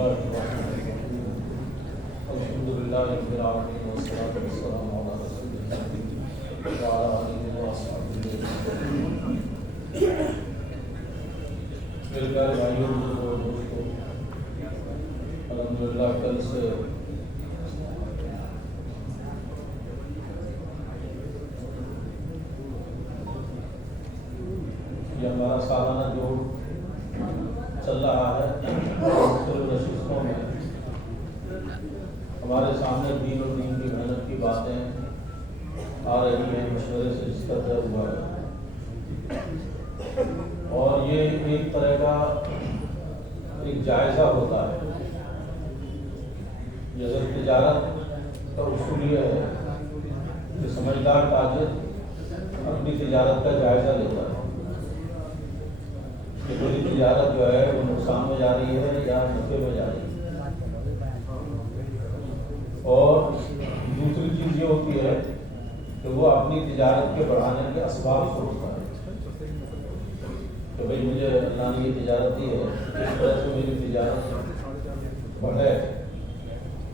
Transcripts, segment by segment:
الله الرحمن الرحيم الحمد لله رب العالمين والصلاة والسلام على رسول الله وعلى آله وصحبه أجمعين. میرے پیارے بھائیوں اور دوستوں، الحمدللہ کل سے یہ ہمارا سالانہ جو چل رہا ہے مختلف نشستوں میں ہمارے سامنے دین اور دین کی محنت کی باتیں آ رہی ہیں، مشورے سے جس کا طے ہوا ہے، اور یہ ایک طرح کا ایک جائزہ ہوتا ہے. جیسے تجارت کا اصول یہ ہے کہ سمجھدار تاجر اپنی تجارت کا جائزہ لیتا ہے کہ میری تجارت جو ہے وہ نقصان میں جا رہی ہے یا نفع میں جا رہی ہے. اور دوسری چیز یہ ہوتی ہے کہ وہ اپنی تجارت کے بڑھانے کے اسباب سوچتا ہے کہ بھئی مجھے اللہ نے یہ تجارت دی ہے، اس طرح سے میری تجارت بڑھے.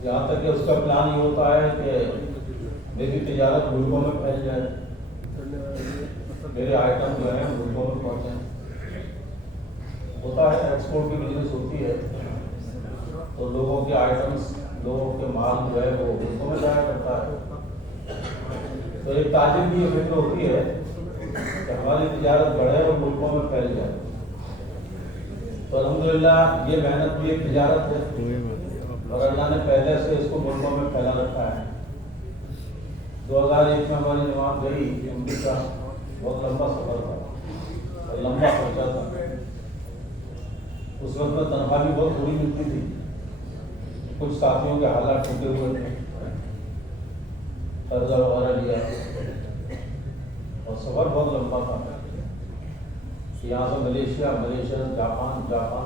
یہاں تک کہ اس کا پلان یہ ہوتا ہے کہ میری تجارت ملکوں میں پھیل جائے، میرے آئٹم جو ہیں ملکوں میں پہنچیں. ہوتا ہے ایکسپورٹ کی بزنس ہوتی ہے تو لوگوں کے آئٹمس، لوگوں کے مال جو ہے وہ ملکوں میں جایا کرتا ہے. تو ایک تاجر کی یہ فکر ہوتی ہے کہ ہماری تجارت بڑھے اور ملکوں میں پھیل جائے. تو الحمدللہ یہ محنت بھی ایک تجارت ہے اور اللہ نے پہلے سے اس کو ملکوں میں پھیلا رکھا ہے. 2001 میں ہماری جماعت گئی امریکہ، بہت لمبا سفر تھا اور لمبا خرچہ تھا. اس وقت میں تنخواہ بھی بہت تھوڑی ملتی تھی، کچھ ساتھیوں کے حالات ٹوٹے ہوئے تھے، قرضہ وغیرہ لیا اور سفر بہت لمبا تھا. یہاں سے ملیشیا، جاپان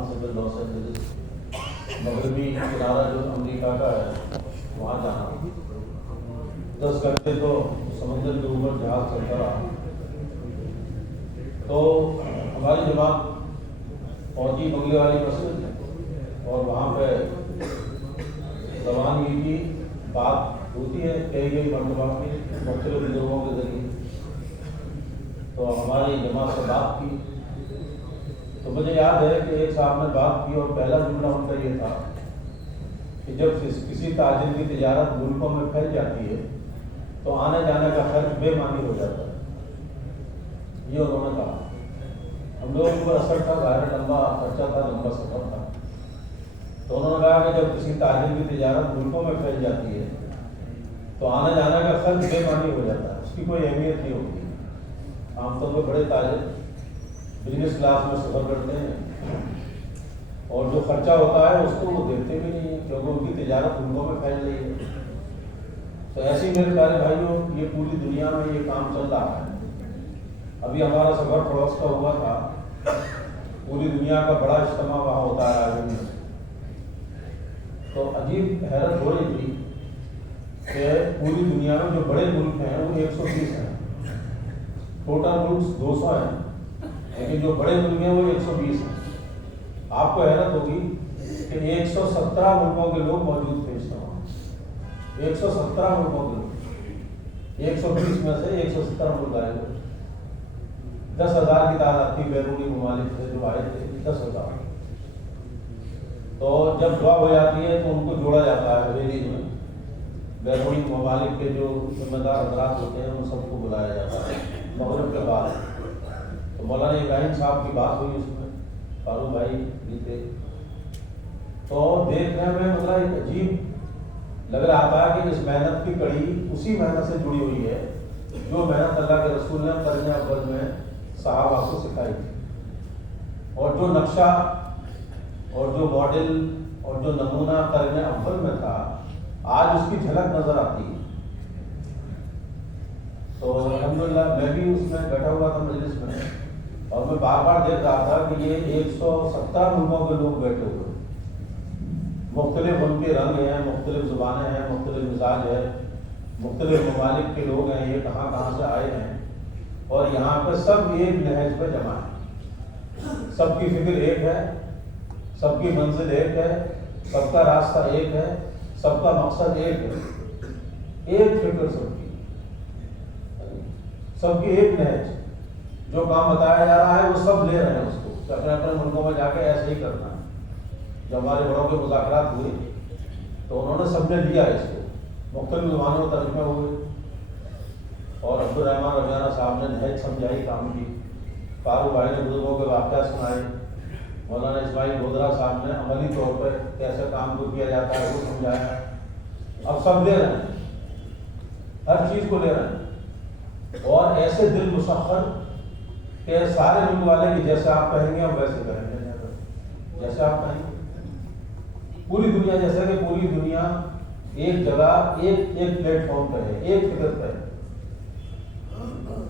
سے پھر لاس اینجلس، مغربی کنارہ جو امریکہ کا ہے وہاں جانا. 10 گھنٹے تو سمندر کے اوپر جہاز چلتا رہا. تو ہماری جماعت فوجی بنگلے والی مسجد ہے اور وہاں پہ زبان کی بات ہوتی ہے کئی مرتبہ کی مختلف لوگوں کے ذریعے. تو ہماری جماعت سے بات کی تو مجھے یاد ہے کہ ایک صاحب نے بات کی اور پہلا جملہ ان کا یہ تھا کہ جب کسی تاجر کی تجارت ملکوں میں پھیل جاتی ہے تو آنے جانے کا خرچ بے معنی ہو جاتا ہے. یہ انہوں نے کہا. ہم لوگوں کو اثر تھا، ظاہر لمبا خرچہ تھا، لمبا سفر تھا. تو انہوں نے کہا کہ جب کسی تاجر کی تجارت ملکوں میں پھیل جاتی ہے تو آنے جانے کا خرچ بے معنی ہو جاتا ہے، اس کی کوئی اہمیت نہیں ہوتی. عام طور پہ بڑے تاجر بزنس کلاس میں سفر کرتے ہیں اور جو خرچہ ہوتا ہے اس کو وہ دیکھتے بھی نہیں ہیں کیونکہ ان کی تجارت ملکوں میں پھیل رہی ہے. تو ایسے ہی میرے پیارے بھائیوں یہ پوری دنیا میں یہ کام چل رہا ہے. ابھی ہمارا سفر پڑوس کا ہوا تھا، پوری دنیا کا بڑا اجتماع وہاں ہوتا ہے راجن میں. تو عجیب حیرت ہو رہی تھی کہ پوری دنیا میں جو بڑے ملک ہیں وہ 130 ہیں، ٹوٹل ملک 200 ہیں، لیکن جو بڑے ملک ہیں وہ 120 ہیں. آپ کو حیرت ہوگی کہ 117 ملکوں کے لوگ موجود تھے اس طرح. 117 ملکوں کے لوگ، 120 میں سے 117 ملک آئے ہوئے. 10,000 کی تعداد تھی بیرونی ممالک سے جو آئے تھے، 10,000. تو جب دعا ہو جاتی ہے تو ان کو جوڑا جاتا ہے حویلی میں. بیرونی ممالک کے جو ذمہ دار حضرات ہوتے ہیں ان سب کو بلایا جاتا ہے مغرب کے بعد. تو مولانا ابراہیم صاحب کی بات ہوئی اس میں، فاروق بھائی بھی تھے. تو دیکھنے میں مطلب ایک عجیب لگ رہا تھا کہ اس محنت کی کڑی اسی محنت سے جڑی ہوئی ہے جو محنت اللہ کے رسول نے قرن اول میں صحابہ کو سکھائی تھی. اور جو نقشہ اور جو ماڈل اور جو نمونہ قرن اول میں تھا آج اس کی جھلک نظر آتی ہے. تو الحمدللہ میں بھی اس میں بیٹھا ہوا تھا مجلس میں اور میں بار بار دیکھ رہا تھا کہ یہ 117 ملکوں کے لوگ بیٹھے ہوئے، مختلف ان کے رنگ ہیں، مختلف زبانیں ہیں، مختلف مزاج ہے، مختلف ممالک کے لوگ ہیں، یہ کہاں کہاں سے آئے ہیں اور یہاں پہ سب ایک نہج پہ جمع ہے. سب کی فکر ایک ہے، سب کی منزل ایک ہے، سب کا راستہ ایک ہے، سب کا مقصد ایک ہے، ایک فکر سب کی ایک نہج، جو کام بتایا جا رہا ہے وہ سب لے رہے ہیں اس کو کہ اپنے اپنے ملکوں میں جا کے ایسے ہی کرنا ہے۔ جب ہمارے بڑوں کے مذاکرات ہوئے تو انہوں نے سب نے لیا اس کو، مختلف زبانوں میں ترجمے ہوئے، اور عبد الرحمٰن رضیانہ صاحب نے نہج سمجھائی کام کی، فاروق بھائی نے بزرگوں کے واقعات سنائے، مولانا اسماعیل گودرا صاحب نے عملی طور پر کیسے کام کو کیا جاتا ہے وہ سمجھایا۔ اب سب لے رہے ہیں، ہر چیز کو لے رہے ہیں، اور ایسے دل مسخر کہ سارے ملک والے کی جیسے آپ کہیں گے ہم ویسے کریں گے، جیسے آپ کہیں گے۔ پوری دنیا، جیسے کہ پوری دنیا ایک جگہ ایک پلیٹ فارم پہ ہے، ایک فکر پہ ہے،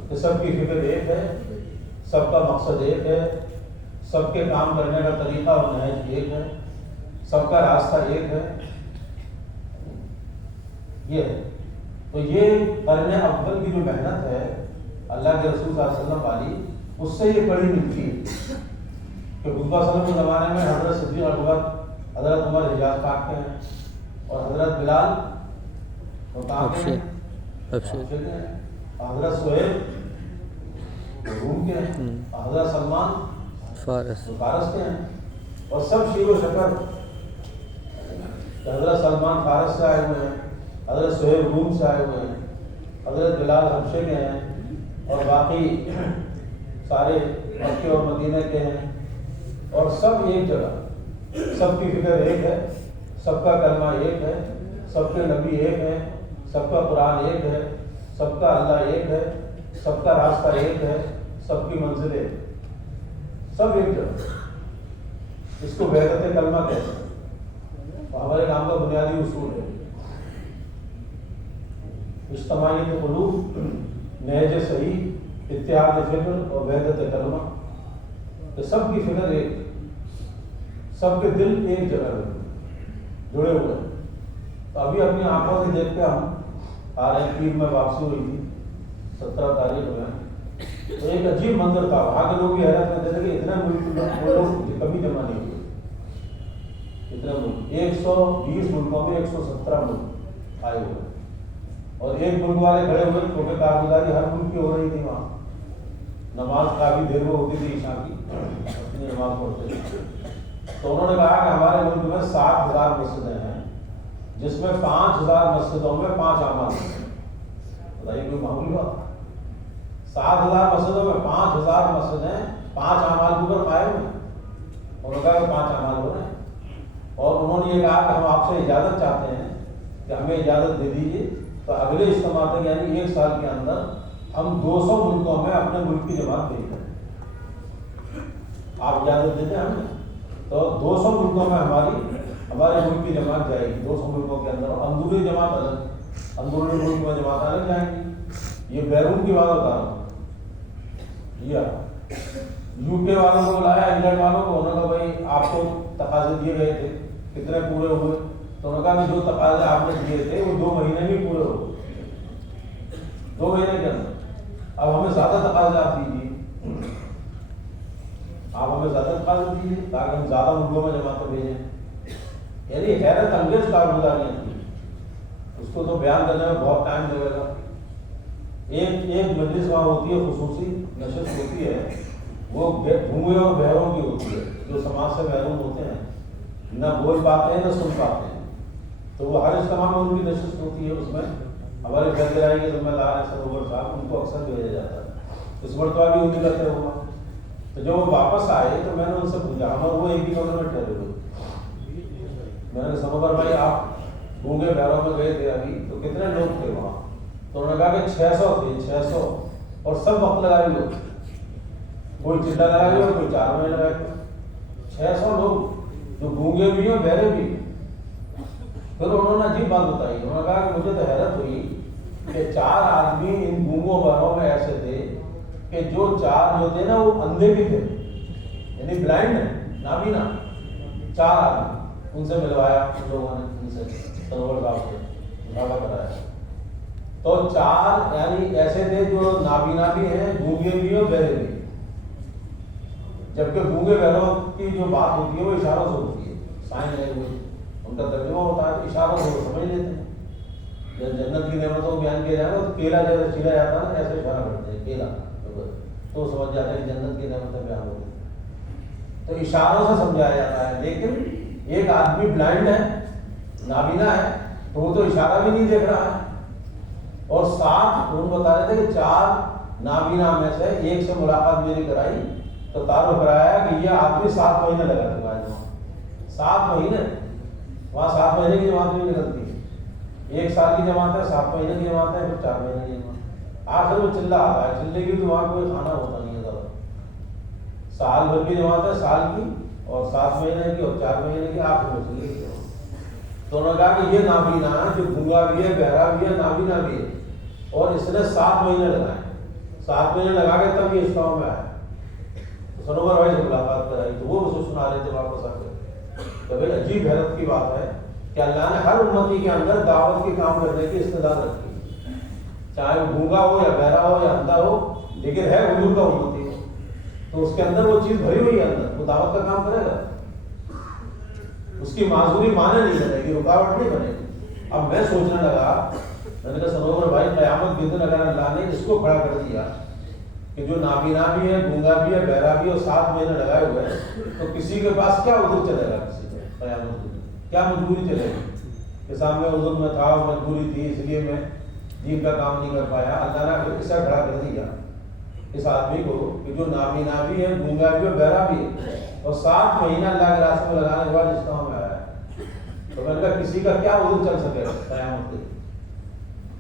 کہ سب کی فکر ایک ہے، سب کا مقصد ایک ہے، سب کے کام کرنے کا طریقہ اور نہج ایک ہے، سب کا راستہ ایک ہے، یہ ہے۔ تو یہ قرن اول کی جو محنت ہے اللہ کے رسول صلی اللہ علیہ وسلم والی، اس سے یہ کڑی ملتی ہے کہ حضور صلی اللہ علیہ وسلم کے زمانے میں حضرت صدیق اکبر، حضرت عمر حجاز پاک کے ہیں، اور حضرت بلال حضرت سہیل روم کے ہیں، حضرت سلمان فارس کے ہیں، اور سب شیر و شکر حضرت سلمان فارس سے آئے ہوئے ہیں، حضرت سہیل روم سے آئے ہوئے ہیں، حضرت بلال حبشے کے ہیں، اور باقی سارے مکے اور مدینہ کے ہیں، اور سب ایک جگہ، سب کی فکر ایک ہے، سب کا کلمہ ایک ہے، سب کے نبی ایک ہے، سب کا قرآن ایک ہے، سب کا اللہ ایک ہے، سب کا راستہ ایک ہے، سب کی منزل ایک، سب ایک جگہ۔ اس کو وحدت کلمہ کہتے ہیں، اور ہمارے کام کا بنیادی اصول ہے اجتماعیت قلوب، نہج صحیح، اتحاد فکر اور وحدت کلمہ، کہ سب کی فکر ایک، سب کے دل ایک جگہ جڑے ہوئے ہیں۔ تو ابھی اپنی آنکھوں سے دیکھتے ہم آ رہے ہیں، پیر میں واپسی ہوئی تھی 17 تاریخ میں، تو ایک عجیب منظر تھا، وہاں کے لوگ بھی حیرت میں تھے کہ اتنے ملک لوگ کبھی جمع نہیں ہوئے، اتنے ملک 120 ملکوں میں 117 ملک آئے ہوئے، اور ایک ملک والے کھڑے ہوئے کیونکہ کارگزاری ہر ملک کی ہو رہی تھی، وہاں نماز کافی دیر میں ہوتی تھی، عشاء کی اپنی نماز پڑھتے تھے، تو انہوں نے کہا کہ ہمارے ملک میں 60,000 مسجدیں ہیں، جس میں 5,000 مسجدوں میں 5 اعمال ہیں۔ بتائیے کوئی معمولی بات؟ 7,000 مسجدوں میں 5,000 مسجدیں 5 اعمال کے اوپر قائم ہیں، انہوں نے کہا کہ 5 اعمال ہو رہے ہیں، اور انہوں نے یہ کہا کہ ہم آپ سے اجازت چاہتے ہیں کہ ہمیں اجازت دے دیجیے، تو اگلے اجتماع تک یعنی 1 سال کے اندر ہم 200 ملکوں میں اپنے ملک کی جماعت بھیج دیں، آپ اجازت دیتے ہیں ہمیں، تو 200 ملکوں میں ہمارے ملک کی جماعت جائے گی، 200 ملکوں کے اندر، اور اندرونی جماعت الگ، اندرونی ملک میں جماعت الگ جائیں گی۔ یہ بیرون کی بات بتا رہا ہوں، یو کے والوں کو بلایا، انگلینڈ والوں کو، انہوں نے کہا بھائی آپ کو تقاضے دیے گئے تھے، کتنے پورے ہوئے؟ تو انہوں نے کہا کہ جو تقاضے آپ نے دیے تھے وہ 2 مہینے میں پورے ہو گئے، 2 مہینے کے اندر، اب ہمیں زیادہ تقاضے آپ دیجیے، آپ ہمیں زیادہ تقاضے دیجیے تاکہ ہم زیادہ ملکوں میں جماعتیں بھیجیں۔ یعنی حیرت انگیز کارگزاریاں تھیں، اس کو تو بیان کرنے میں بہت ٹائم لگے گا۔ ایک مجلس وہاں ہوتی ہے، خصوصی نشست ہوتی ہے، وہ گھوئے اور بہروں کی ہوتی ہے، جو سماج سے محروم ہوتے ہیں، نہ بول پاتے ہیں نہ سن پاتے ہیں، تو وہ ہر اجتماع میں ان کی نشست ہوتی ہے، اس میں ہمارے فیضرائی کے ذمہ دار ہیں سرور صاحب، ان کو اکثر بھیجا جاتا ہے، اس مرتبہ بھی انہیں کرتے ہوا۔ تو جب وہ واپس آئے تو میں نے ان سے پوچھا، ہم اور وہ ایک ہی کمرے میں ٹھہرے ہوئے، میں نے سنور بھائی آپ گونگے بہروں میں گئے تھے ابھی، تو کتنے لوگ تھے وہاں؟ تو انہوں نے کہا کہ 600 تھے، 600، اور سب وقت لگائے ہوئے، کوئی چلا لگائے ہوئے، کوئی 4 مہینے لگائے ہوئے، 600 لوگ جو گونگے بھی ہیں بہرے بھی۔ پھر انہوں نے عجیب بات بتائی، انہوں نے کہا کہ مجھے تو حیرت ہوئی کہ 4 آدمی ان گونگوں بہروں میں ایسے تھے کہ جو 4 جو تھے نا وہ اندھے بھی تھے، یعنی بلائنڈ ہے، نابینا، 4 آدمی، ان سے ملوایا ان لوگوں نے، ان سے سرور صاحب سے مطالعہ کرایا، تو 4 یعنی ایسے تھے جو نابینا بھی ہیں، گونگے بھی ہیں، بہرے بھی، جبکہ گونگے بہروں کی جو بات ہوتی ہے وہ اشاروں سے ہوتی ہے، سائن لینگویج، ان کا ترجمہ ہوتا ہے، تو اشاروں سے وہ سمجھ لیتے ہیں. جب جنت کی نعمتوں کو بیان کیا جائے گا تو کیلا جیسے چھیلا جاتا ہے نا، ایسے اشارہ کرتے ہیں کیلا، تو سمجھ جاتے ہیں کہ جنت کی نعمتیں بیان ہوتی ہیں. تو اشاروں سے سمجھایا جاتا ہے. لیکن ایک آدمی بلائنڈ ہے، نابینا ہے، تو وہ تو اشارہ بھی نہیں دیکھ رہا ہے. اور 7 ان بتا رہے تھے کہ 4 نابینا میں سے ایک سے ملاقات میری کرائی تو تعارف کرایا کہ یہ آدمی 7 مہینے لگا چکا ہے. 7 مہینے وہاں 7 مہینے کی جماعت بھی نکلتی ہے. 1 سال کی جماعت ہے، 7 مہینے کی جماعت ہے، پھر 4 مہینے کی جماعت. آخر میں چلہ آتا ہے. چلے کی تو وہاں کوئی کھانا ہوتا نہیں ہے زیادہ. سال بھر کی جماعت ہے، سال کی، اور 7 مہینے کی اور 4 مہینے کی، آخر میں چلے کی. تو انہوں نے کہا کہ یہ نابینا جو گنگا بھی ہے، بہرا بھی ہے، نابینا بھی ہے، اور اس نے 7 مہینے لگائے. 7 مہینے لگا کے تب یہ اسلام میں آیا. تو سنوبر بھائی سے ملاقات کرائی تو وہ مجھے سنا رہے تھے واپس آ کے کہ بھائی عجیب حیرت کی بات ہے کہ اللہ نے ہر امتی کے اندر دعوت کے کام کرنے کی استعداد رکھی، چاہے وہ گونگا ہو یا بہرا ہو یا اندھا ہو، لیکن ہے حضور کا امتی ہو تو اس کے اندر وہ چیز بھری ہوئی ہے، اندر وہ دعوت کا کام کرے گا. اس کی معذوری مانے نہیں بنے گی، رکاوٹ نہیں بنے گی. اب میں سوچنے لگا، میں نے کہا سنوبر بھائی قیامت کے دن اگر اللہ نے اس کو کھڑا کر دیا کہ جو نابینا بھی ہے، گونگا بھی ہے، بہرا بھی ہے، اور 7 مہینے لگائے ہوئے ہیں، تو کسی کے پاس کیا عذر چلے گا؟ کسی کو قیامت کے دن کیا مجبوری چلے گی کہ سامنے عذر میں تھا، مجبوری تھی، اس لیے میں دین کا کام نہیں کر پایا. اللہ نے اسے کھڑا کر دیا اس آدمی کو کہ جو نابینا بھی ہے، گونگا بھی ہے، بہرا بھی ہے، اور 7 مہینہ اللہ کے راستے میں لگانے کے بعد اسلام میں آیا ہے. تو میں نے کہا کسی کا کیا عذر چل سکے گا قیامت کے دن؟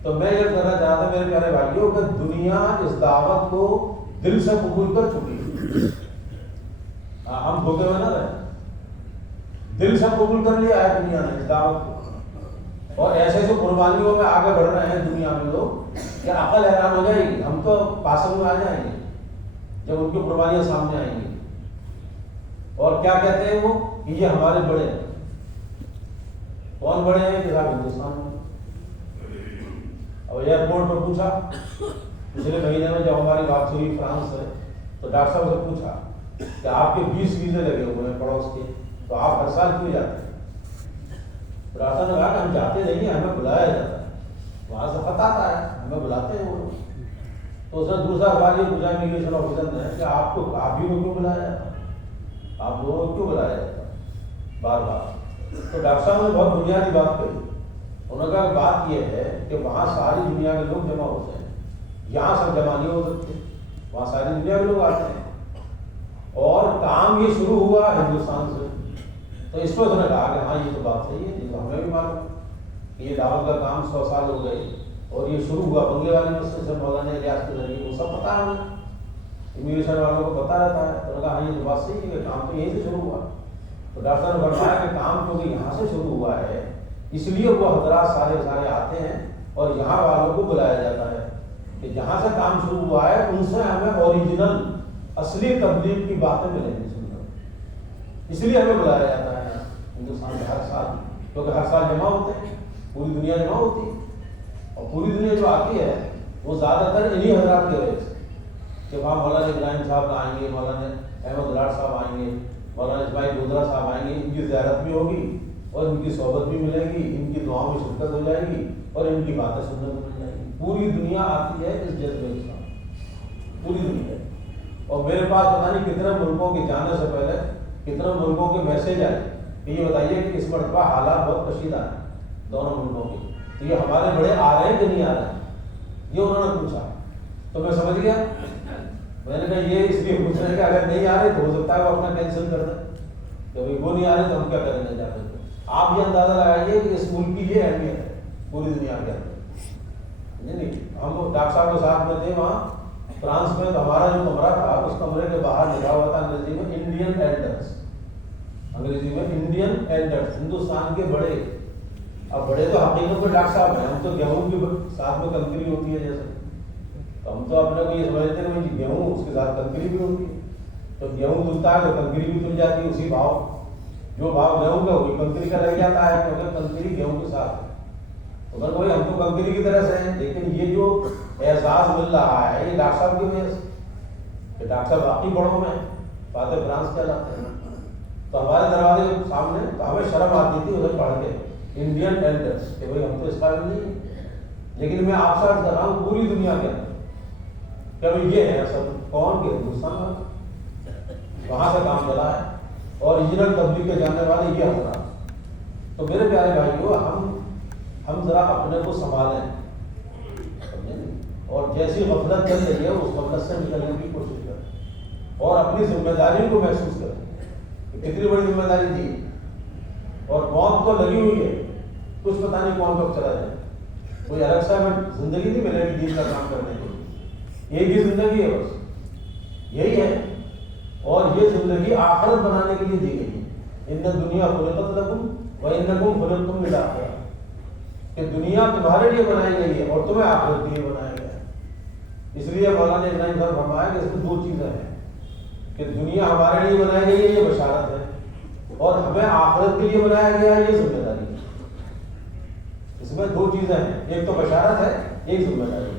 تو میں یہ کہنا چاہتا ہوں میرے پیارے بھائیوں کہ دنیا اس دعوت کو دل سے قبول کر چکی ہے. ہم دھوکے میں نہ رہے، دل سے قبول کر لیا ہے دنیا نے اس دعوت کو. اور ایسے ایسے قربانیوں میں آگے بڑھ رہے ہیں دنیا میں لوگ کہ عقل حیران ہو جائے گی. ہم تو پاسوں میں آ جائیں گے جب ان کی قربانیاں سامنے آئیں گی. اور کیا کہتے ہیں وہ کہ یہ ہمارے بڑے ہیں. کون بڑے ہیں؟ کہ صاحب ہندوستان میں. اور ایئرپورٹ پر پوچھا پچھلے مہینے میں جب ہماری بات ہوئی فرانس سے، تو ڈاکٹر صاحب سے پوچھا کہ آپ کے 20 ویزے لگے ہوئے ہیں پڑوس کے، تو آپ ہر سال کیوں جاتے ہیں؟ ڈاکٹر نے کہا کہ ہم جاتے نہیں ہیں، ہمیں بلایا جاتا ہے. وہاں سے پتہ آتا ہے ہمیں بلاتے ہیں وہ لوگ. تو اس نے دوسرا سوال یہ پوچھا امیگریشن آفیسر نے کہ آپ ہی کو کیوں بلایا جاتا ہے؟ آپ لوگوں کو کیوں بلایا جاتا ہے بار بار؟ تو ڈاکٹر صاحب نے بہت بنیادی بات کہی. انہوں نے کہا بات یہ ہے کہ وہاں ساری دنیا کے لوگ جمع ہوتے ہیں، یہاں سب جمع نہیں ہو سکتے. وہاں ساری دنیا کے لوگ آتے ہیں، اور کام یہ شروع ہوا ہندوستان سے. تو اس پر اس نے کہا کہ ہاں یہ تو بات صحیح ہے، یہ تو ہمیں بھی معلوم کہ یہ دعوت کا کام 100 سال ہو گئے، اور یہ شروع ہوا بنگلے والی مسجد سے، مولانا الیاس کے ذریعے. وہ سب پتہ ہے ہمیں، امیگریشن والوں کو پتہ رہتا ہے. تو نے کہا ہاں یہ تو بات صحیح ہے کہ کام تو یہیں سے شروع ہوا. تو ڈاکٹر نے بتایا کہ کام کیونکہ یہاں سے شروع ہوا ہے، اس لیے وہ حضرات سارے آتے ہیں اور یہاں والوں کو بلایا جاتا ہے کہ جہاں سے کام شروع ہوا ہے ان سے ہمیں اوریجنل اصلی تبلیغ کی باتیں ملیں گی سننا. اس لیے ہمیں بلایا جاتا ہے ہندوستان میں ہر سال، کیونکہ ہر سال جمع ہوتے ہیں، پوری دنیا جمع ہوتی ہے. اور پوری دنیا جو آتی ہے وہ زیادہ تر انہی حضرات کی وجہ سے کہ وہاں مولانا ابراہیم صاحب آئیں گے، مولانا احمد لاڈ صاحب آئیں گے، مولانا اسماعیل گودرا صاحب آئیں گے. ان کی زیارت بھی ہوگی اور ان کی صحبت بھی ملے گی، ان کی دعاؤں میں شرکت ہو جائے گی، اور ان کی باتیں سننے کو مل جائیں گی. پوری دنیا آتی ہے اس جذبے کے ساتھ، پوری دنیا. اور میرے پاس پتہ نہیں کتنے ملکوں کے جانے سے پہلے کتنے ملکوں کے میسج آئے کہ یہ بتائیے کہ اس مرتبہ حالات بہت کشیدہ ہیں دونوں ملکوں کے، تو یہ ہمارے بڑے آ رہے ہیں کہ نہیں آ رہے ہیں، یہ انہوں نے پوچھا. تو میں سمجھ گیا. میں نے کہا یہ اس لیے پوچھ رہے ہیں کہ اگر نہیں آ رہے تو ہو سکتا ہے وہ اپنا کینسل کر دیں، کہ بھائی وہ نہیں آ رہے تو ہم کیا کریں گے جا کر کے. آپ یہ اندازہ لگائیے کہ اس ملک کی یہ اہمیت ہے پوری دنیا کے اندر. نہیں ہم ڈاکٹر صاحب کے ساتھ میں تھے وہاں فرانس میں، تو ہمارا جو کمرہ تھا اس کمرے کے باہر لکھا ہوا تھا انگریزی میں انڈین ایلڈرس، انگریزی میں انڈین ایلڈرس، ہندوستان کے بڑے. اب بڑے تو حقیقت میں ڈاکٹر صاحب ہیں، ہم تو گیہوں کے ساتھ میں کنکری ہوتی ہے جیسے، تو ہم تو اپنے کو یہ سمجھتے ہیں کہ گیہوں اس کے ساتھ کنکری بھی ہوتی ہے. تو گیہوں دلتا ہے تو کنکری بھی دل جاتی ہے اسی بھاؤ، جو بھاؤ گیہوں کا وہی کنکری کا رہ جاتا ہے، کیونکہ کنکری گیہوں کے ساتھ ہے. تو بھائی ہم تو کنکری کی طرح سے ہیں، لیکن یہ جو احساس مل رہا ہے یہ ڈاکٹر صاحب کی وجہ سے کہ ڈاکٹر صاحب باقی بڑوں میں فاتح فرانس کہلاتے ہیں. تو ہمارے دروازے کے سامنے تو ہمیں شرم آتی تھی ادھر پڑھ کے انڈین ایلڈرس کہ بھائی ہم تو اس قابل نہیں ہیں، لیکن میں آپ سے عرض کر رہا ہوں پوری دنیا کے اندر کہ بھائی یہ ہے اصل کون کے ہندوستان میں وہاں سے کام چلا ہے اور ریجنل تبلیغ کے جاننے والے یہ حضرات۔ تو میرے پیارے بھائیو ہم ذرا اپنے کو سنبھالیں اور جیسی غفلت چل رہی ہے اس غفلت سے نکلنے کی کوشش کریں اور اپنی ذمہ داری کو محسوس کریں کہ کتنی بڑی ذمہ داری دی اور موت تو لگی ہوئی ہے، کچھ پتہ نہیں کون کب چلا جائے، کوئی الگ سا میں زندگی نہیں ملے گی دین کا کام کرنے کے لیے، ایک ہی زندگی ہے بس یہی ہے، اور یہ زندگی آخرت بنانے کے لیے دی گئی ہے۔ ان دنیا خلقت لکم وانکم خلقتم للآخرہ، کہ دنیا تمہارے لیے بنائی گئی ہے اور تمہیں آخرت کے لیے بنایا گیا ہے۔ اس لیے مولانا ابراہیم صاحب فرمایا کہ اس میں دو چیزیں ہیں کہ دنیا ہمارے لیے بنائی گئی ہے، یہ بشارت ہے، اور ہمیں آخرت کے لیے بنایا گیا ہے، یہ ذمہ داری ہے۔ اس میں دو چیزیں ہیں، ایک تو بشارت ہے، ایک ذمہ داری ہے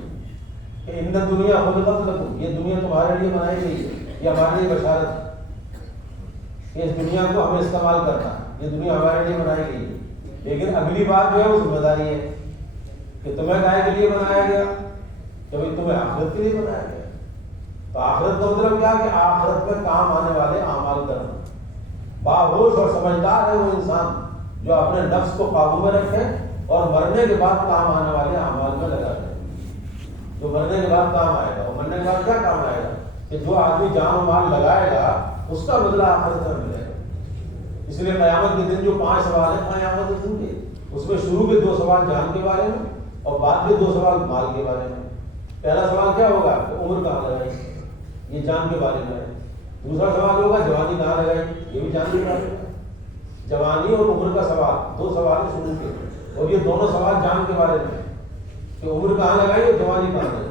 کہ ان دنیا خلقت لکم، یہ دنیا تمہارے لیے بنائی گئی ہے، یہ ہمارے لیے بشارت ہے کہ اس دنیا کو ہمیں استعمال کرنا ہے، یہ دنیا ہمارے لیے بنائی گئی ہے۔ لیکن اگلی بات جو ہے وہ ذمہ داری ہے کہ تمہیں گائے کے لیے بنایا گیا، کہ بھائی تمہیں آخرت کے لیے بنایا گیا۔ تو آخرت کا مطلب کیا کہ آخرت میں کام آنے والے اعمال کرنا۔ باہوش اور سمجھدار ہے وہ انسان جو اپنے نفس کو قابو میں رکھے اور مرنے کے بعد کام آنے والے اعمال میں لگا دے، جو مرنے کے بعد کام آئے گا۔ اور مرنے کے بعد کیا کام آئے گا کہ جو آدمی جان و مال لگائے گا اس کا بدلہ آخرت میں ملے گا۔ اس لیے قیامت کے دن جو 5 سوال ہیں قیامت کے دن کے، اس میں شروع کے 2 سوال جان کے بارے میں اور بعد کے 2 سوال مال کے بارے میں۔ پہلا سوال کیا ہوگا کہ عمر کہاں لگائی، یہ جان کے بارے میں ہے۔ دوسرا سوال ہوگا جوانی کہاں لگائی، یہ بھی جان کے بارے میں۔ جوانی اور عمر کا سوال 2 سوال ہیں شروع کے، اور یہ دونوں سوال جان کے بارے میں کہ عمر کہاں لگائی اور جوانی کہاں لگائی۔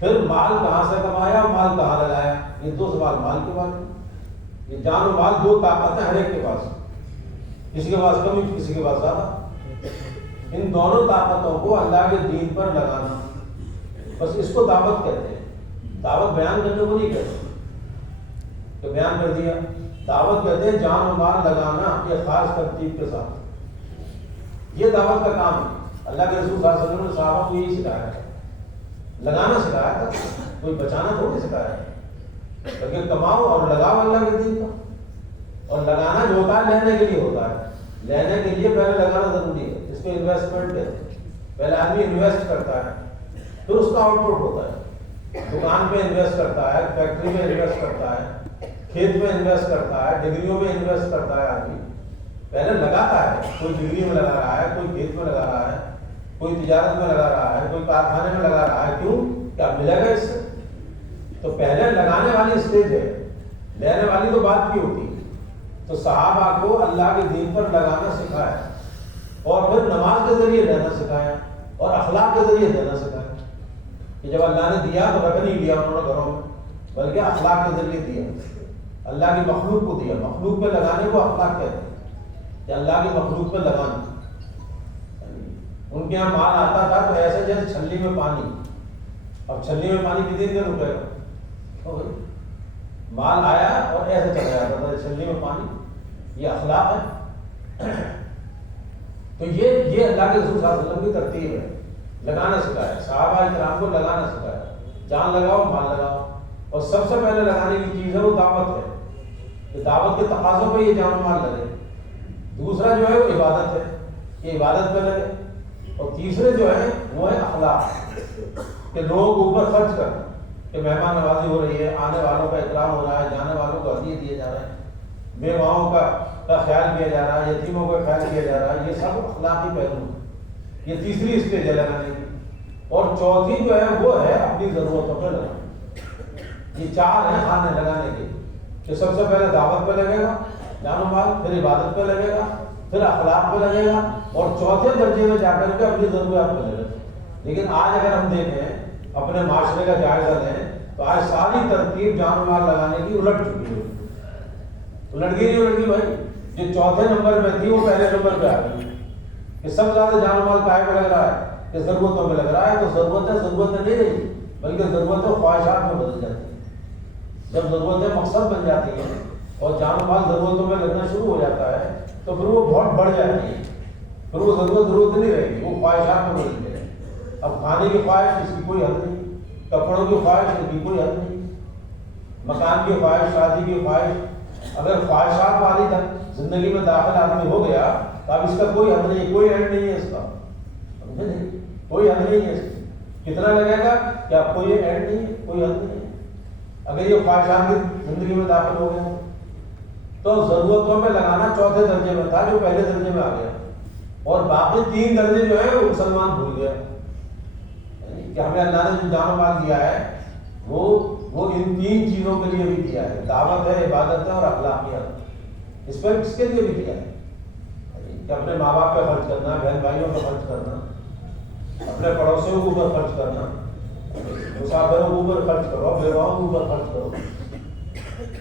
پھر مال کہاں سے کمایا اور مال کہاں لگایا، یہ 2 سوال مال کے بارے میں۔ یہ جان و مال 2 طاقتیں ہر ایک کے پاس، کسی کے پاس کمی کسی کے پاس زیادہ۔ ان دونوں طاقتوں کو اللہ کے دین پر لگانا، بس اس کو دعوت کہتے ہیں۔ دعوت بیان کرنے کو نہیں کہتے کہ بیان کر دیا، دعوت کہتے ہیں جان و مال لگانا یہ خاص ترتیب کے ساتھ، یہ دعوت کا کام ہے۔ اللہ کے رسول صلی اللہ علیہ وسلم نے صحابہ کو یہی سکھایا ہے، لگانا سکھایا تھا، کوئی بچانا تھوڑی سکھایا ہے، بلکہ کماؤ اور لگاؤ اللہ کے دین کا۔ اور لگانا جو ہوتا ہے لینے کے لیے ہوتا ہے، لینے کے لیے پہلے لگانا ضروری ہے، اس کو انویسٹمنٹ کہتے ہیں۔ پہلے آدمی انویسٹ کرتا ہے پھر اس کا آؤٹ پٹ ہوتا ہے، دکان پہ انویسٹ کرتا ہے، فیکٹری میں انویسٹ کرتا ہے، کھیت میں انویسٹ کرتا ہے، ڈگریوں میں انویسٹ کرتا ہے۔ آدمی پہلے لگاتا ہے، کوئی ڈگری میں لگا رہا ہے، کوئی کھیت میں لگا رہا ہے، کوئی تجارت میں لگا رہا ہے، کوئی کارخانے میں لگا رہا ہے۔ کیوں؟ کیا ملے گا اس سے؟ تو پہلے لگانے والی اسٹیج ہے، لینے والی تو بات کی ہوتی ہے۔ تو صحابہ کو اللہ کے دین پر لگانا سکھایا اور پھر نماز کے ذریعے لینا سکھایا اور اخلاق کے ذریعے دینا سکھایا کہ جب اللہ نے دیا تو رکھ نہیں لیا انہوں نے گھروں میں، بلکہ اخلاق کے ذریعے دیا، اللہ کی مخلوق کو دیا۔ مخلوق پہ لگانے کو اخلاق کہتے ہیں کہ اللہ کی مخلوق پہ لگانا۔ ان کے یہاں مال آتا تھا تو ایسے جیسے چھلنی میں پانی، اب چھلنی میں پانی کتنی دیر رکے گا؟ مال آیا اور ایسے چلا جاتا تھا چھلنی میں پانی، یہ اخلاق ہے۔ تو یہ اللہ کے رسول صلی اللہ علیہ وسلم کی ترتیب ہے، لگانا سکھایا، صحابہ کرام کو لگانا سکھایا، جان لگاؤ مال لگاؤ۔ اور سب سے پہلے لگانے کی چیز ہے وہ دعوت ہے، کہ دعوت کے تقاضوں پہ یہ جان و مال لگے۔ دوسرا جو ہے وہ عبادت ہے، کہ عبادت پہ لگے۔ اور تیسرے جو ہے وہ ہے اخلاق، کہ لوگوں کے اوپر خرچ کرنا، کہ مہمان نوازی ہو رہی ہے، آنے والوں کا اکرام ہو رہا ہے، جانے والوں کو ہدیے دیے جا رہے ہیں، بیواؤں کا خیال کیا جا رہا ہے، یتیموں کا خیال کیا جا رہا ہے، یہ سب اخلاقی پہلو ہے۔ یہ تیسری اسٹیج ہے لگانے کی۔ اور چوتھی جو ہے وہ ہے اپنی ضرورتوں پہ لگانا۔ یہ 4 ہیں خانے لگانے کے، کہ سب سے پہلے دعوت پہ لگے گا جان و مال، پھر عبادت پہ لگے گا، پھر اخلاق پہ لگے گا، اور چوتھے درجے میں جا کر کے اپنی ضروریات پہ لگے گا۔ لیکن آج اگر ہم دیکھیں اپنے معاشرے کا جائزہ لیں تو آج ساری ترتیب جان و مال لگانے کی الٹ چکی ہے۔ الٹ گئی بھائی، جو چوتھے نمبر پہ تھی وہ پہلے نمبر پہ آ گئی، کہ سب زیادہ جان و مال کائے پہ لگ رہا ہے کہ ضرورتوں میں لگ رہا ہے۔ تو ضرورتیں نہیں رہی، بلکہ ضرورتیں خواہشات میں بدل جاتی ہیں۔ جب ضرورتیں مقصد بن جاتی ہیں اور جان و مال ضرورتوں میں لگنا شروع ہو جاتا ہے تو پھر وہ بہت بڑھ جاتی ہے، پھر وہ ضرورت نہیں رہے گی، وہ خواہشات میں بدل جائے. اب کھانے کی خواہش اس کی کوئی حد نہیں، کپڑوں کی خواہش اس کی کوئی حد نہیں، مکان کی خواہش، شادی کی خواہش. اگر خواہشات والی تک زندگی میں داخل آدمی ہو گیا تو اب اس کا کوئی حد نہیں، کوئی اینڈ نہیں ہے اس کا، کوئی حد نہیں ہے اس کا. کتنا لگے گا کہ آپ کو یہ اینڈ نہیں ہے، کوئی حد نہیں ہے. اگر یہ خواہشات کی زندگی میں داخل ہو گئے تو ضرورتوں میں لگانا چوتھے درجے میں تھا جو پہلے درجے میں آ گیا، اور باقی 3 درجے جو ہے وہ مسلمان بھول گیا. کہ ہمیں اللہ نے جو جان و مال دیا ہے وہ ان 3 چیزوں کے لیے بھی دیا ہے، دعوت ہے، عبادت ہے اور اخلاقیات. اس پر کس کے لیے بھی دیا ہے کہ اپنے ماں باپ پہ خرچ کرنا، بہن بھائیوں پہ خرچ کرنا، اپنے پڑوسیوں کے اوپر خرچ کرنا، مسافروں کے اوپر خرچ کرو، بیواؤں کے اوپر خرچ کرو.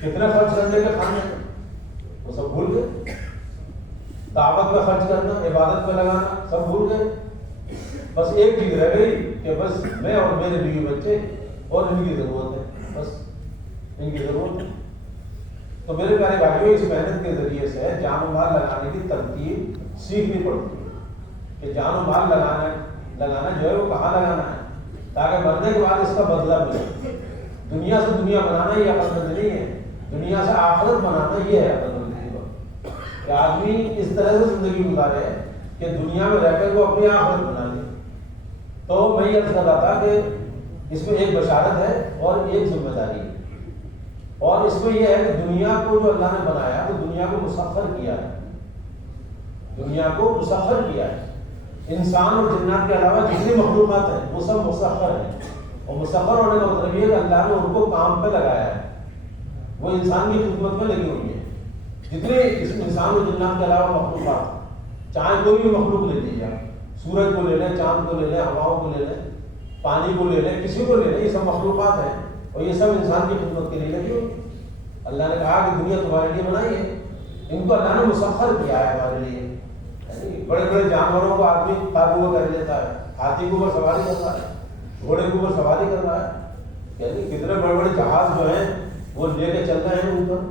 کتنے خرچ کرنے کے کھانے وہ سب بھول گئے. دعوت پہ خرچ کرنا، عبادت پہ لگانا سب بھول گئے. بس ایک چیز رہ گئی کہ بس میں اور میرے بیوی بچے اور ان کی ضرورت ہے، بس ان کی ضرورت ہے. تو میرے پیارے بھائیوں، اس محنت کے ذریعے سے جان و مال لگانے کی ترتیب سیکھنی پڑتی ہے کہ جان و مال لگانا جو ہے وہ کہاں لگانا ہے تاکہ مرنے کے بعد اس کا بدلہ ملے. دنیا سے دنیا بنانا یہ عقل مند نہیں ہے، دنیا سے آخرت بنانا یہ ہے عقل مندی. کہ آدمی اس طرح سے زندگی گزارے کہ دنیا میں رہ کر وہ اپنی آخرت بنا لے. تو میں یہ عرض کر رہا تھا کہ اس میں ایک بشارت ہے اور ایک ذمہ داری ہے. اور اس میں یہ ہے کہ دنیا کو جو اللہ نے بنایا تو دنیا کو مسخر کیا ہے، دنیا کو مسخر کیا ہے. انسان اور جنات کے علاوہ جتنی مخلوقات ہیں وہ سب مسخر ہیں، اور مسخر ہونے کا مطلب یہ ہے کہ اللہ نے ان کو کام پہ لگایا ہے، وہ انسان کی خدمت میں لگی ہوئی ہے. جتنے اس انسان اور جنات کے علاوہ مخلوقات، چاہے کوئی بھی مخلوق لے لیجیے، سورج کو لے لیں، چاند کو لے لیں، ہواؤں کو لے لیں، پانی کو لے لیں، کسی کو لے لیں، یہ سب مخلوقات ہیں اور یہ سب انسان کی خدمت کے لیے لگی ہوئی. اللہ نے کہا کہ دنیا تمہارے لیے بنائی ہے، ان کو اللہ نے مسخر کیا ہے ہمارے لیے. بڑے بڑے جانوروں کو آدمی قابو میں کر لیتا ہے، ہاتھی کے اوپر سواری کر رہا ہے، گھوڑے کے اوپر سواری کر رہا ہے. یعنی کتنے بڑے بڑے جہاز جو ہیں وہ لے کے چل رہے ہیں اوپر.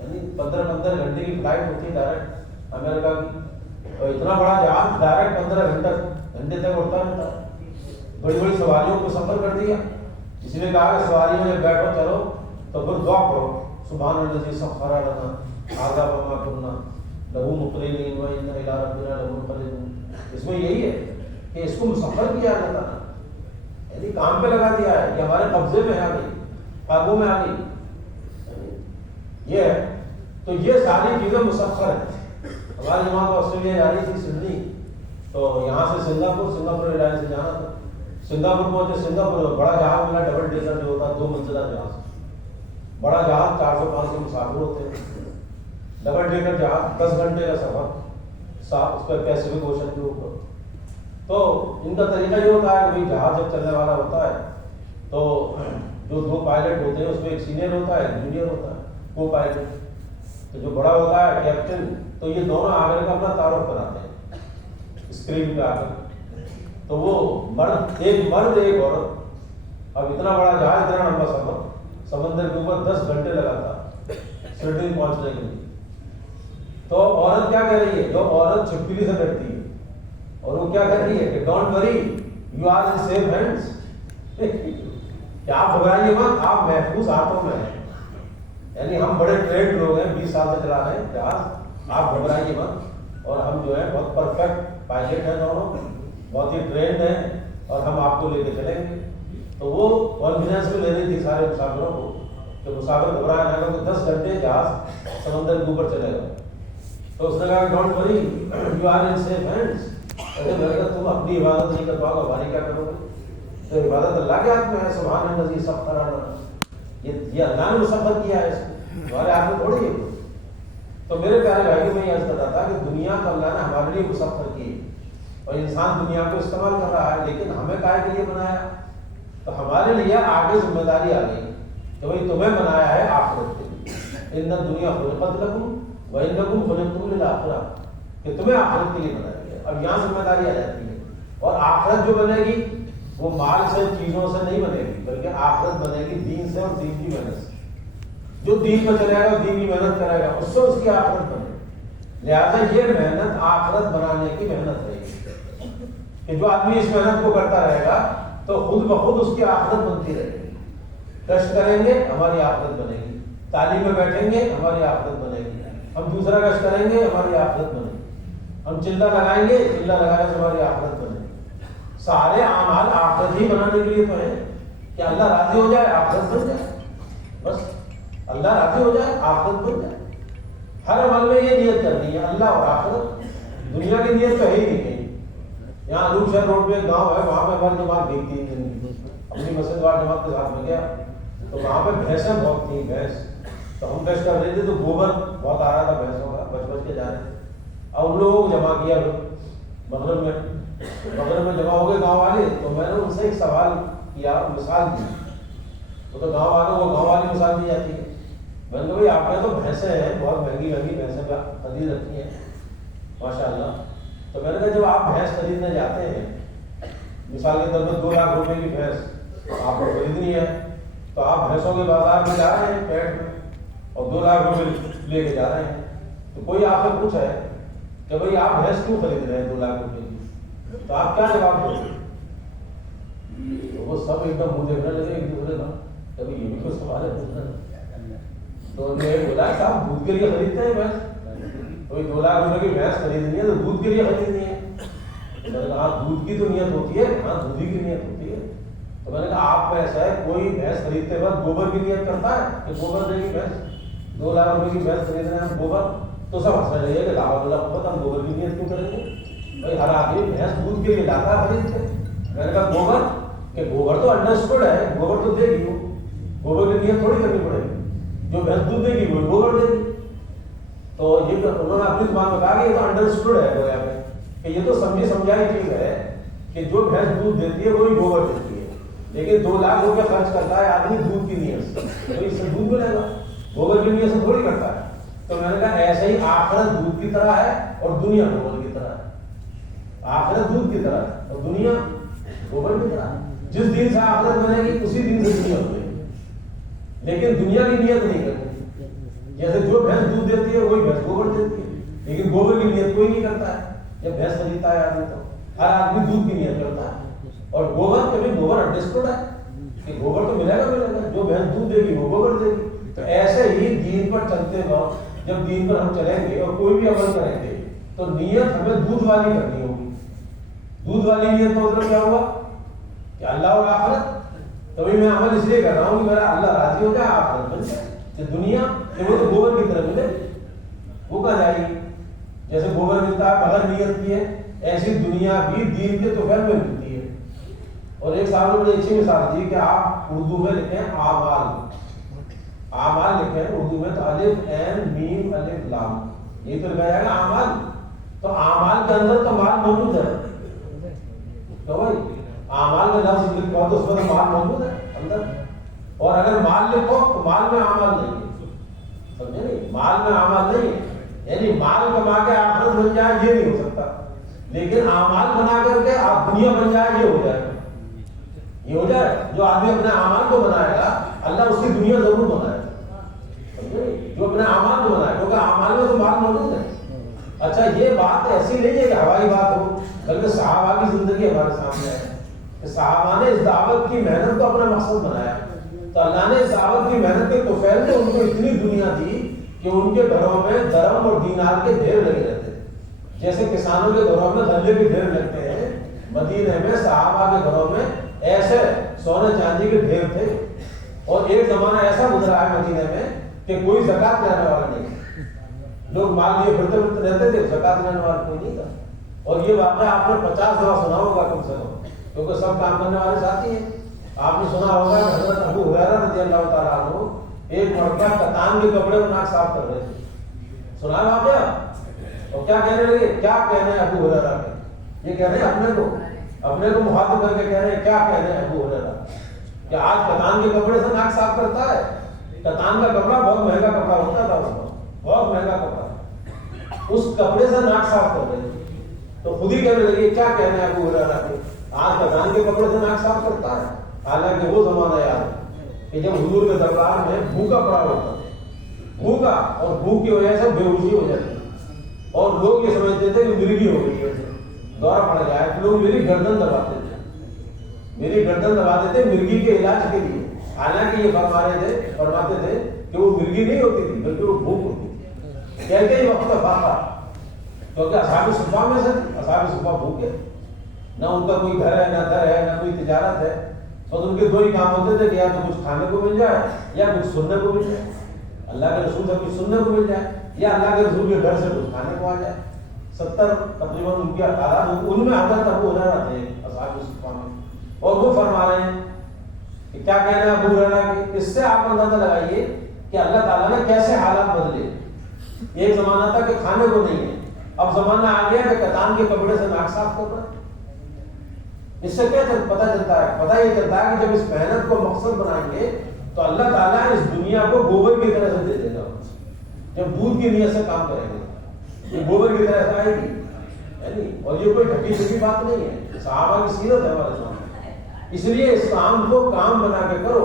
یعنی 15 گھنٹے کی فلائٹ ہوتی ہے ڈائریکٹ امریکہ کی، اور اتنا بڑا جہاز ڈائریکٹ 15 گھنٹے تک اڑتا رہتا ہے. بڑی بڑی سواریوں کو سفر کر دیا. کسی نے کہا کہ سواری میں جب بیٹھو چلو تو پھر دعا کرو، سبحان الذی سخر لنا ھذا وما كنا لہو مقرنین وإنا إلی ربنا لمنقلبون. اس میں یہی ہے کہ اس کو مسخر کیا جاتا ہے، یعنی کام پہ لگا دیا ہے، یہ ہمارے قبضے میں آ گئی، قابو میں آ گئی. یہ ہے تو یہ ساری چیزیں مسخر ہیں. ہماری جماعت آسٹریلیا جا رہی تھی سڈنی، تو یہاں سے سنگاپور ایئر لائن سے جانا تھا. سنگاپور پہنچے، سنگاپور میں بڑا جہاز ملا، ڈبل ڈیکر جو ہوتا ہے 2 منزلہ جہاز، بڑا جہاز 400-500 مسافر ہوتے ہیں. ڈبل ڈیکر جہاز 10 گھنٹے کا سفر اس پہ پیسیفک اوشن کے اوپر. تو ان کا طریقہ یہ ہوتا ہے کہ جہاز جب چلنے والا ہوتا ہے تو جو 2 پائلٹ ہوتے ہیں اس میں ایک سینئر ہوتا ہے، ایک جونیئر ہوتا ہے، کو پائلٹ. تو جو بڑا ہوتا ہے کیپٹن، تو یہ دونوں آگے کا اپنا تعارف بناتے ہیں اسکرین پہ آ کر. تو وہ ایک مرد ایک عورت. اب اتنا بڑا جہاز، اتنا لمبا سفر، سمندر کے اوپر 10 گھنٹے لگاتا سڈنی پہنچنے کے لیے. تو عورت کیا کہہ رہی ہے؟ جو عورت چھپکلی سے ڈرتی ہے، اور وہ کیا کہہ رہی ہے کہ don't worry you are in safe hands, کہ آپ گھبرائیے مت، آپ محفوظ ہاتھوں میں ہیں. یعنی ہم بڑے ٹرینڈ لوگ ہیں، 20 سال سے چلا رہے ہیں جہاز، آپ گھبرائیے مت، اور ہم جو ہے بہت پرفیکٹ پائلٹ ہیں، دونوں بہت ہی ٹرینڈ ہیں، اور ہم آپ کو لے کے چلیں گے. تو وہ کانفیڈنس میں لے رہی تھی سارے مسافروں کو کہ مسافر گھبرایا نہ کرو، کہ 10 گھنٹے جہاز سمندر کے اوپر چلے گا. تو اس نے کہا کہ don't worry you are in safe hands. تم اپنی عبادت نہیں کر پاؤ گے، ہماری کیا کرو گے؟ تو عبادت اللہ کے ہاتھ میں ہے. سبحان الذی سخر لنا، یہ اللہ نے مسخر کیا ہے، اس کو ہمارے ہاتھ میں تھوڑی ہے. تو میرے پیارے بھائیوں میں یہ عرض کرتا تھا کہ دنیا تو اللہ نے ہمارے لیے مسخر کی، اور انسان دنیا کو استعمال کر رہا ہے، لیکن ہمیں کائے کے لیے بنایا؟ تو ہمارے لیے آگے ذمہ داری آ گئی کہ بھائی تمہیں بنایا ہے آخرت کے لیے. ان الدنیا خلقت لکم وانکم خلقتم للآخرہ، کہ تمہیں آخرت کے لیے بنایا گیا. اب یہاں ذمہ داری آ جاتی ہے. اور آخرت جو بنے گی وہ مال سے، چیزوں سے نہیں بنے گی، بلکہ آخرت بنے گی دین سے اور دین کی محنت سے. جو دین میں چلے گا دین کی محنت کرے گا اس سے اس کی آخرت بنے. لہٰذا یہ محنت آخرت بنانے کی محنت رہے گی کہ جو آدمی اس محنت کو کرتا رہے گا تو خود بخود اس کی آخرت بنتی رہے گی. کشٹ کریں گے ہماری آخرت بنے گی, تعلیم میں بیٹھیں گے ہماری آخرت بنے گی, ہم دوسرا کشٹ کریں گے ہماری آخرت بنے گی, ہم چلہ لگائیں گے چلہ لگانے سے ہماری آخرت بنے گی. سارے اعمال آخرت ہی بنانے کے لیے تو ہے کہ اللہ راضی ہو جائے آخرت بن جائے. بس اللہ راضی ہو جائے آخرت بن جائے. ہر عمل میں یہ نیت کرنی ہے اللہ اور آخرت. دنیا کی نیت تو ہے ہی نہیں کہیں. یہاں انوپ شہر روڈ پہ ایک گاؤں ہے, وہاں پہ ہماری جماعت گئی تھی, اپنی مسجد وار جماعت کے ساتھ میں گیا تو وہاں پہ بھینسیں بہت تھیں. بھینس تو ہم کشت کر رہے تھے تو گوبر بہت آ رہا تھا بھینسوں کا, بچ بچ کے جا رہے تھے. اب ان لوگوں کو جمع کیا مغرب میں جمع ہو گئے گاؤں والے. تو میں نے ان سے ایک سوال کیا, مثال دی. وہ تو گاؤں والوں کو گاؤں والی مثال دی جاتی ہے. میں نے کہا بھائی آپ نے تو بھینسیں ہیں, بہت مہنگی بھینسیں کا خرید رکھی ہیں ماشاء اللہ. تو میں نے کہا جب آپ بھینس خریدنے جاتے ہیں, مثال کے طور پر 2 لاکھ روپے کی بھینس آپ کو خریدنی ہے, تو آپ بھینسوں کے بازار میں جا رہے ہیں پیٹ میں اور 2 لاکھ روپے لے کے جا رہے ہیں. تو کوئی آپ سے پوچھا ہے کہ بھائی آپ بھینس کیوں خرید رہے ہیں 2 لاکھ روپے کی, تو آپ کیا جواب دیں گے؟ تو وہ سب ایک دم منہ دیکھنے لگے ایک دوسرے کا, کبھی یہ بھی کوئی سوال ہے پوچھنا. تو انہوں نے بولا صاحب دودھ کے لیے خریدتے ہیں بھینس, کوئی 2 لاکھ روپے کی بھینس خریدنی ہے تو دودھ کے لیے خریدنی ہے. میں نے کہا ہاں دودھ کی تو نیت ہوتی ہے, ہاں دودھ کی نیت ہوتی ہے. تو میں نے کہا آپ میں ایسا ہے کوئی بھینس خریدتے وقت گوبر کی نیت کرتا ہے کہ گوبر دے گی بھینس, 2 لاکھ روپے کی بھینس خرید رہے ہیں گوبر, تو سب ہنسنے لگے کہ دعوت اللہ خود ہم گوبر کی نیت کیوں کریں گے؟ بھائی ہر آدمی بھینس دودھ کے لیے لاتا ہے خرید کے. میں نے کہا گوبر کہ گوبر تو انڈرسٹوڈ ہے, گوبر تو دے گی, وہ گوبر کی نیت تھوڑی کرنی پڑے گی, جو بھینس دودھ دے گی وہ گوبر دے گی. تو یہ انہوں نے اپنی زبان میں کہا کہ یہ تو انڈرسٹوڈ ہے گویا میں کہ یہ تو سمجھی سمجھائی چیز ہے کہ جو بھینس دودھ دیتی ہے وہی گوبر دیتی ہے. لیکن 2 لاکھ روپے خرچ کرتا ہے آدمی دودھ کی نیت سے, تو اس سے دودھ ملے گا, گوبر کی نیت سے تھوڑی کرتا ہے. تو میں نے کہا ایسے ہی آخرت دودھ کی طرح ہے اور دنیا گوبر کی طرح ہے. آخرت دودھ کی طرح ہے اور دنیا گوبر کی طرح ہے. جس دن سے آخرت بنے گی اسی دن سے دنیا بنے گی, لیکن دنیا کی نیت نہیں کرتی. جیسے جو بھینس دودھ دیتی ہے وہی بھینس گوبر دیتی ہے, لیکن گوبر کی نیت کوئی نہیں کرتا ہے. جب بھینس خریدتا ہے آدمی تو ہر آدمی دودھ کی نیت کرتا ہے, اور گوبر کبھی گوبر انڈرسٹوڈ ہے کہ گوبر تو ملے گا, جو بھینس دودھ دے گی وہ گوبر دے گی. تو ایسے ہی دین پر چلتے وقت جب دین پر ہم چلیں گے اور کوئی بھی عمل کریں گے تو نیت ہمیں دودھ والی کرنی ہوگی. دودھ والی نیت کا مطلب کیا ہوا کہ اللہ اور آخرت. تبھی میں عمل اس لیے کر رہا ہوں کہ میرا اللہ راضی ہو جائے, آخرت بن جائے. کہ دنیا کہ وہ تو گوبر کی طرح ملے, وہ کہاں جائے گی. جیسے گوبر ملتا ہے بغیر نیت کیے, ایسی دنیا بھی دین کے توفیل میں ملتی ہے. اور ایک صاحب نے مجھے اچھی مثال دی کہ آپ اردو میں لکھیں اعمال, اعمال لکھیں اردو میں تو الف عین میم الف لام, یہ تو لکھا جائے گا اعمال. تو اعمال کے اندر تو مال موجود ہے, تو بھائی اعمال کا لفظ لکھو تو اس میں تو مال موجود ہے اندر. اور اگر مال لکھو تو مال میں اعمال نہیں ہے, سمجھے نہیں, مال میں اعمال نہیں ہے. یعنی مال کما کے آخرت بن جائے یہ نہیں ہو سکتا, لیکن اعمال بنا کر کے آپ دنیا بن جائے یہ ہو جائے. یہ ہو جائے جو آدمی اپنے اعمال کو بنائے گا اللہ اس کی دنیا ضرور بنائے گا, جو اپنے اعمال کو بنائے, کیونکہ اعمال میں تو مال موجود ہے. اچھا یہ بات ایسی نہیں ہے کہ ہوائی بات ہو, بلکہ صحابہ کی زندگی ہمارے سامنے ہے کہ صحابہ نے اس دعوت کی محنت کو اپنا مقصد بنایا. تو اللہ نے اس دعوت کی محنت کے توفیل میں ان کو اتنی دنیا دی کہ ان کے گھروں میں درم اور دینار کے ڈھیر لگے رہتے. جیسے کسانوں کے گھروں میں غلے کے ڈھیر لگتے ہیں, مدینے میں صحابہ کے گھروں میں ایسے سونے چاندی کے ڈھیر تھے. اور ایک زمانہ ایسا گزرا ہے مدینے میں کہ کوئی زکات لینے والا نہیں, لوگ مال لیے پھرتے پھرتے رہتے تھے, زکات لینے والا کوئی نہیں تھا. اور یہ واقعہ آپ نے 50 دفعہ سنا ہوگا کم سے کم, کیونکہ سب کام کرنے والے ساتھی ہیں. آپ نے سنا ہوگا کہ حضرت ابو ہریرہ رضی اللہ تعالیٰ عنہ ایک مرتبہ کتان کے کپڑے کو ناک صاف کر رہے تھے. سنا ہے واقعہ؟ اور کیا کہنے لگے, کیا کہنے ہیں ابو ہریرہ کے, یہ کہہ رہے ہیں اپنے کو مخاطب کر کے کہہ رہے ہیں کیا کہنے ہیں ابو ہریرہ کہ آج کتان کے کپڑے سے ناک صاف کرتا ہے. کتان کا کپڑا بہت مہنگا کپڑا ہوتا تھا, اس کو بہت مہنگا کپڑا, اس کپڑے سے ناک صاف کر رہے تھے. تو خود ہی کہنے لگے کیا کہنے ہیں ابو ہریرہ کے, آج کتان کے کپڑے سے ناک صاف کرتا ہے. حالانکہ وہ زمانہ یاد ہے کہ جب حضور کے دربار میں بھوکا پڑا ہوتا تھا, بھوکا اور بھوک کی وجہ سے بےہوشی ہو جاتی اور لوگ یہ سمجھتے تھے کہ مرگی ہو گئی ہے، دورہ پڑ گیا ہے، لوگ میری گردن دباتے تھے، میری گردن دباتے تھے مرگی کے علاج کے لیے، حالانکہ یہ فرماتے تھے کہ وہ مرگی نہیں ہوتی تھی بلکہ وہ بھوک ہوتی تھی، کہتے ہی وقت فاقہ، کیونکہ اصحاب صفہ میں سے اصحاب صفہ بھوکے، نہ ان کا کوئی گھر ہے، نہ در ہے، نہ کوئی تجارت ہے، بس ان کے دو ہی کام ہوتے تھے کہ یا تو کچھ کھانے کو مل جائے یا کچھ سننے کو مل جائے، اللہ کے رسول سے کچھ سننے کو مل جائے یا اللہ کے رسول کے گھر سے کچھ کھانے کو آ جائے۔ 70 تقریباً ان کی تعداد، ان میں حضرت ابو ہریرہ تھے اصحاب صفہ میں، اور وہ فرما رہے ہیں کہ کیا کہنا ہے ابو ہریرہ کہ اس سے آپ اندازہ لگائیے کہ اللہ تعالیٰ نے کیسے حالات بدلے۔ ایک زمانہ تھا کہ کھانے کو نہیں ہے، اب زمانہ آ گیا کہ کتان کے کپڑے سے ناک صاف کر رہا ہے۔ اس سے کیا پتہ چلتا ہے؟ پتہ یہ چلتا ہے کہ جب اس محنت کو مقصد بنائیں گے تو اللہ تعالیٰ اس دنیا کو گوبر کی طرح سے دے دے گا۔ جب دودھ کی نیت سے کام کریں گے یہ گوبر کی طرح سے آئے گی، اور یہ کوئی ڈھکی چھپی بات نہیں ہے، صحابہ کی سیرت ہے ہمارے سامنے۔ اس لیے اس کام کو کام بنا کے کرو،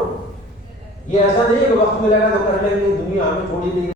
یہ ایسا نہیں ہے کہ وقت ملے گا تو کر لیں گے، دنیا ہمیں چھوڑی نہیں